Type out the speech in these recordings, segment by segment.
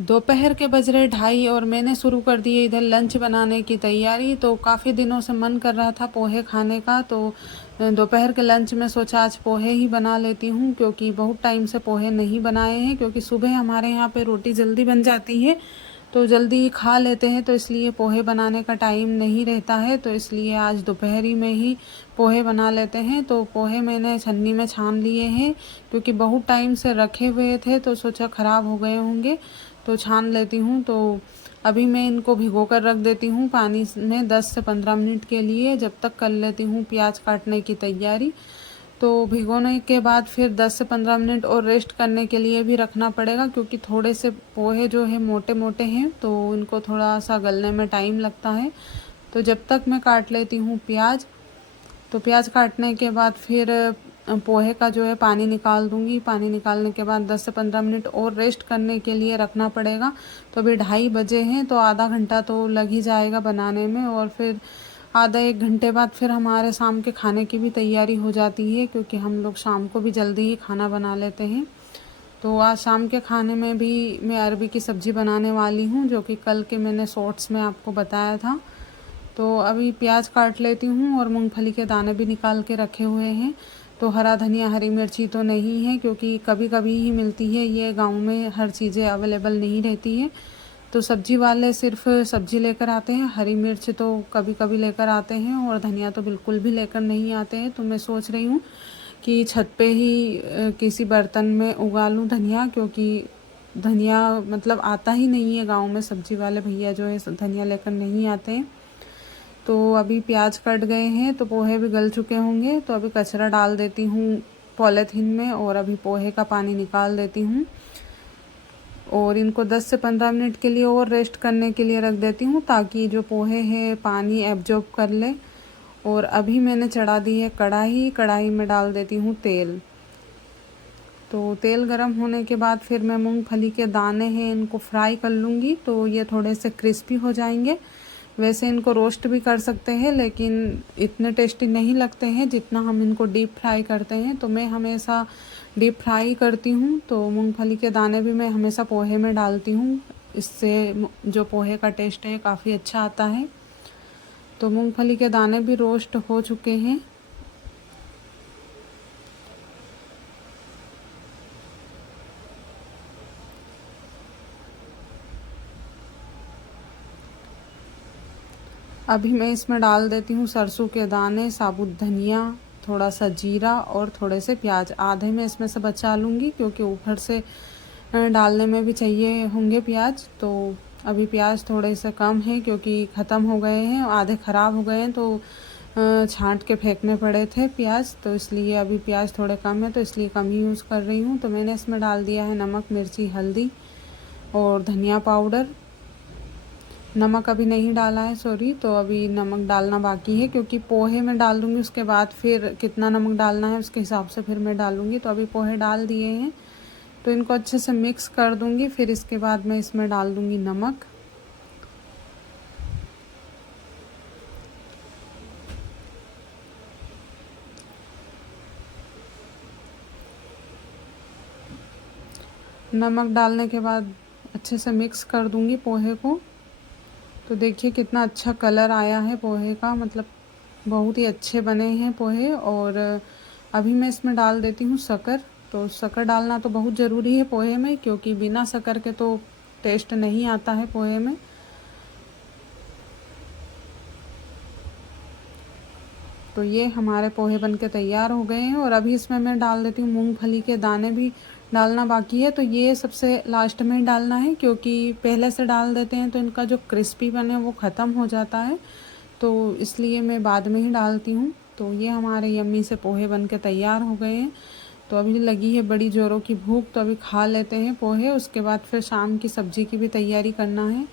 दोपहर के बज रहे 2:30 और मैंने शुरू कर दी है इधर लंच बनाने की तैयारी। तो काफ़ी दिनों से मन कर रहा था पोहे खाने का, तो दोपहर के लंच में सोचा आज पोहे ही बना लेती हूँ, क्योंकि बहुत टाइम से पोहे नहीं बनाए हैं। क्योंकि सुबह हमारे यहाँ पे रोटी जल्दी बन जाती है तो जल्दी खा लेते हैं, तो इसलिए पोहे बनाने का टाइम नहीं रहता है। तो इसलिए आज दोपहरी में ही पोहे बना लेते हैं। तो पोहे मैंने छन्नी में छान लिए हैं, क्योंकि बहुत टाइम से रखे हुए थे तो सोचा ख़राब हो गए होंगे, तो छान लेती हूँ। तो अभी मैं इनको भिगो कर रख देती हूँ पानी में 10 से 15 मिनट के लिए, जब तक कर लेती हूँ प्याज काटने की तैयारी। तो भिगोने के बाद फिर 10 से 15 मिनट और रेस्ट करने के लिए भी रखना पड़ेगा, क्योंकि थोड़े से पोहे जो है मोटे मोटे हैं तो इनको थोड़ा सा गलने में टाइम लगता है। तो जब तक मैं काट लेती हूँ प्याज, तो प्याज काटने के बाद फिर पोहे का जो है पानी निकाल दूँगी। पानी निकालने के बाद 10 से 15 मिनट और रेस्ट करने के लिए रखना पड़ेगा। तो अभी 2:30 बजे हैं, तो आधा घंटा तो लग ही जाएगा बनाने में, और फिर आधा 1 घंटे बाद फिर हमारे शाम के खाने की भी तैयारी हो जाती है, क्योंकि हम लोग शाम को भी जल्दी ही खाना बना लेते हैं। तो आज शाम के खाने में भी मैं अरबी की सब्ज़ी बनाने वाली हूँ, जो कि कल के मैंने शॉर्ट्स में आपको बताया था। तो अभी प्याज काट लेती हूँ और मूंगफली के दाने भी निकाल के रखे हुए हैं। तो हरा धनिया हरी मिर्ची तो नहीं है, क्योंकि कभी कभी ही मिलती है, ये गांव में हर चीज़ें अवेलेबल नहीं रहती है। तो सब्जी वाले सिर्फ सब्जी लेकर आते हैं, हरी मिर्च तो कभी कभी लेकर आते हैं और धनिया तो बिल्कुल भी लेकर नहीं आते हैं। तो मैं सोच रही हूँ कि छत पे ही किसी बर्तन में उगा लूँ धनिया, क्योंकि धनिया मतलब आता ही नहीं है गांव में, सब्जी वाले भैया जो है धनिया लेकर नहीं आते हैं। तो अभी प्याज कट गए हैं, तो पोहे भी गल चुके होंगे। तो अभी कचरा डाल देती हूँ पॉलीथीन में, और अभी पोहे का पानी निकाल देती हूँ और इनको 10 से 15 मिनट के लिए और रेस्ट करने के लिए रख देती हूँ, ताकि जो पोहे हैं पानी एब्जॉर्ब कर ले। और अभी मैंने चढ़ा दी है कढ़ाई। कढ़ाई में डाल देती हूँ तेल। तो तेल गरम होने के बाद फिर मैं मूंगफली के दाने हैं इनको फ्राई कर लूँगी, तो ये थोड़े से क्रिस्पी हो जाएंगे। वैसे इनको रोस्ट भी कर सकते हैं, लेकिन इतने टेस्टी नहीं लगते हैं जितना हम इनको डीप फ्राई करते हैं। तो मैं हमेशा डीप फ्राई करती हूँ। तो मूंगफली के दाने भी मैं हमेशा पोहे में डालती हूँ, इससे जो पोहे का टेस्ट है काफ़ी अच्छा आता है। तो मूंगफली के दाने भी रोस्ट हो चुके हैं। अभी मैं इसमें डाल देती हूँ सरसों के दाने, साबुत धनिया, थोड़ा सा जीरा और थोड़े से प्याज। आधे मैं इसमें से बचा लूँगी, क्योंकि ऊपर से डालने में भी चाहिए होंगे प्याज। तो अभी प्याज थोड़े से कम है, क्योंकि ख़त्म हो गए हैं, आधे ख़राब हो गए हैं, तो छांट के फेंकने पड़े थे प्याज। तो इसलिए अभी प्याज थोड़े कम है, तो इसलिए कम ही यूज़ कर रही हूँ। तो मैंने इसमें डाल दिया है नमक, मिर्ची, हल्दी और धनिया पाउडर। नमक अभी नहीं डाला है, सॉरी। तो अभी नमक डालना बाकी है, क्योंकि पोहे में डाल दूँगी, उसके बाद फिर कितना नमक डालना है उसके हिसाब से फिर मैं डालूँगी। तो अभी पोहे डाल दिए हैं, तो इनको अच्छे से मिक्स कर दूँगी। फिर इसके बाद मैं इसमें डाल दूँगी नमक। नमक डालने के बाद अच्छे से मिक्स कर दूँगी पोहे को। तो देखिए कितना अच्छा कलर आया है पोहे का, मतलब बहुत ही अच्छे बने हैं पोहे। और अभी मैं इसमें डाल देती हूँ शक्कर। तो शक्कर डालना तो बहुत ज़रूरी है पोहे में, क्योंकि बिना शक्कर के तो टेस्ट नहीं आता है पोहे में। तो ये हमारे पोहे बनके तैयार हो गए हैं। और अभी इसमें मैं डाल देती हूँ मूंगफली के दाने भी डालना बाकी है। तो ये सबसे लास्ट में ही डालना है, क्योंकि पहले से डाल देते हैं तो इनका जो क्रिस्पीपन है वो ख़त्म हो जाता है, तो इसलिए मैं बाद में ही डालती हूँ। तो ये हमारे यम्मी से पोहे बनके तैयार हो गए हैं। तो अभी लगी है बड़ी ज़ोरों की भूख, तो अभी खा लेते हैं पोहे। उसके बाद फिर शाम की सब्ज़ी की भी तैयारी करना है।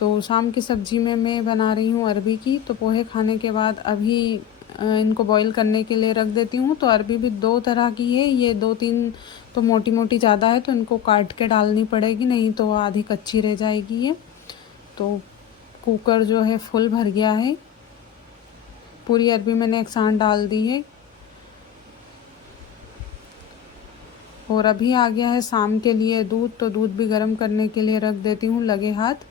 तो शाम की सब्ज़ी में मैं बना रही हूँ अरबी की। तो पोहे खाने के बाद अभी इनको बॉईल करने के लिए रख देती हूँ। तो अरबी भी 2 तरह की है, ये 2-3 तो मोटी मोटी ज़्यादा है, तो इनको काट के डालनी पड़ेगी, नहीं तो आधी कच्ची रह जाएगी ये। तो कुकर जो है फुल भर गया है, पूरी अरबी मैंने एक साथ डाल दी है। और अभी आ गया है शाम के लिए दूध, तो दूध भी गर्म करने के लिए रख देती हूँ लगे हाथ।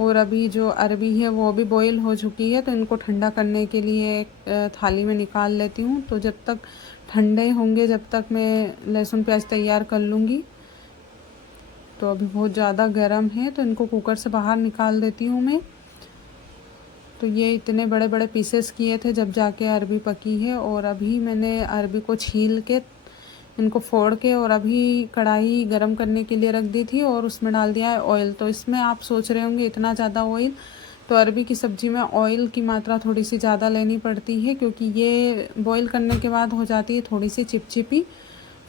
और अभी जो अरबी है वो भी बॉईल हो चुकी है, तो इनको ठंडा करने के लिए एक थाली में निकाल लेती हूँ। तो जब तक ठंडे होंगे जब तक मैं लहसुन प्याज तैयार कर लूँगी। तो अभी बहुत ज़्यादा गर्म है, तो इनको कुकर से बाहर निकाल देती हूँ मैं। तो ये इतने बड़े बड़े पीसेस किए थे जब जाके अरबी पकी है। और अभी मैंने अरबी को छील के इनको फोड़ के और अभी कढ़ाई गरम करने के लिए रख दी थी और उसमें डाल दिया है ऑयल। तो इसमें आप सोच रहे होंगे इतना ज़्यादा ऑयल, तो अरबी की सब्ज़ी में ऑयल की मात्रा थोड़ी सी ज़्यादा लेनी पड़ती है, क्योंकि ये बॉईल करने के बाद हो जाती है थोड़ी सी चिपचिपी,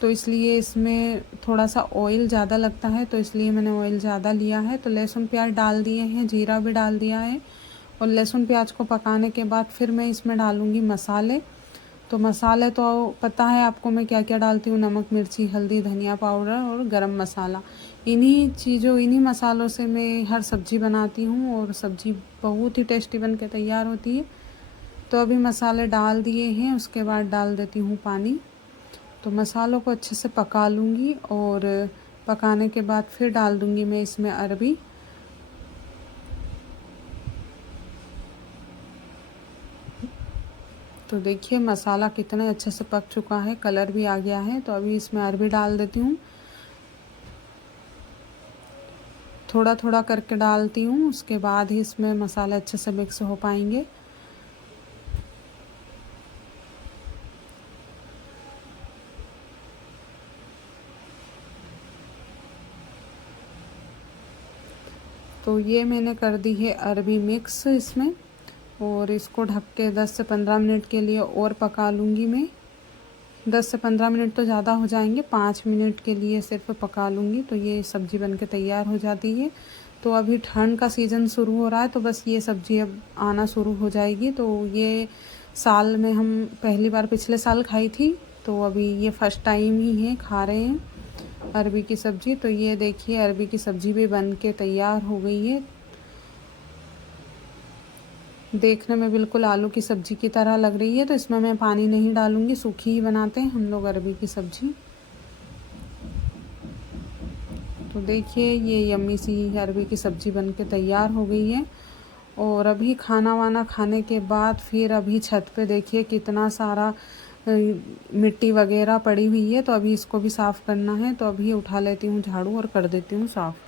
तो इसलिए इसमें थोड़ा सा ऑयल ज़्यादा लगता है, तो इसलिए मैंने ऑयल ज़्यादा लिया है। तो लहसुन प्याज डाल दिए हैं, जीरा भी डाल दिया है। और लहसुन प्याज को पकाने के बाद फिर मैं इसमें डालूँगी मसाले। तो मसाले तो पता है आपको मैं क्या क्या डालती हूँ, नमक, मिर्ची, हल्दी, धनिया पाउडर और गरम मसाला। इन्हीं मसालों से मैं हर सब्ज़ी बनाती हूँ और सब्ज़ी बहुत ही टेस्टी बन के तैयार होती है। तो अभी मसाले डाल दिए हैं, उसके बाद डाल देती हूँ पानी। तो मसालों को अच्छे से पका लूँगी और पकाने के बाद फिर डाल दूँगी मैं इसमें अरबी। तो देखिए मसाला कितने अच्छे से पक चुका है, कलर भी आ गया है। तो अभी इसमें अरबी डाल देती हूँ, थोड़ा थोड़ा करके डालती हूँ, उसके बाद ही इसमें मसाले अच्छे से मिक्स हो पाएंगे। तो ये मैंने कर दी है अरबी मिक्स इसमें, और इसको ढक के 10 से 15 मिनट के लिए और पका लूँगी मैं। 10 से 15 मिनट तो ज़्यादा हो जाएंगे, 5 मिनट के लिए सिर्फ पका लूँगी, तो ये सब्ज़ी बनके तैयार हो जाती है। तो अभी ठंड का सीज़न शुरू हो रहा है, तो बस ये सब्ज़ी अब आना शुरू हो जाएगी। तो ये साल में हम पहली बार पिछले साल खाई थी, तो अभी ये फ़र्स्ट टाइम ही है खा रहे हैं अरबी की सब्ज़ी। तो ये देखिए अरबी की सब्ज़ी भी बन के तैयार हो गई है। देखने में बिल्कुल आलू की सब्ज़ी की तरह लग रही है, तो इसमें मैं पानी नहीं डालूँगी, सूखी ही बनाते हैं हम लोग अरबी की सब्ज़ी। तो देखिए ये यम्मी सी अरबी की सब्ज़ी बन के तैयार हो गई है। और अभी खाना वाना खाने के बाद फिर अभी छत पे देखिए कितना सारा मिट्टी वगैरह पड़ी हुई है, तो अभी इसको भी साफ़ करना है। तो अभी उठा लेती हूँ झाड़ू और कर देती हूँ साफ़।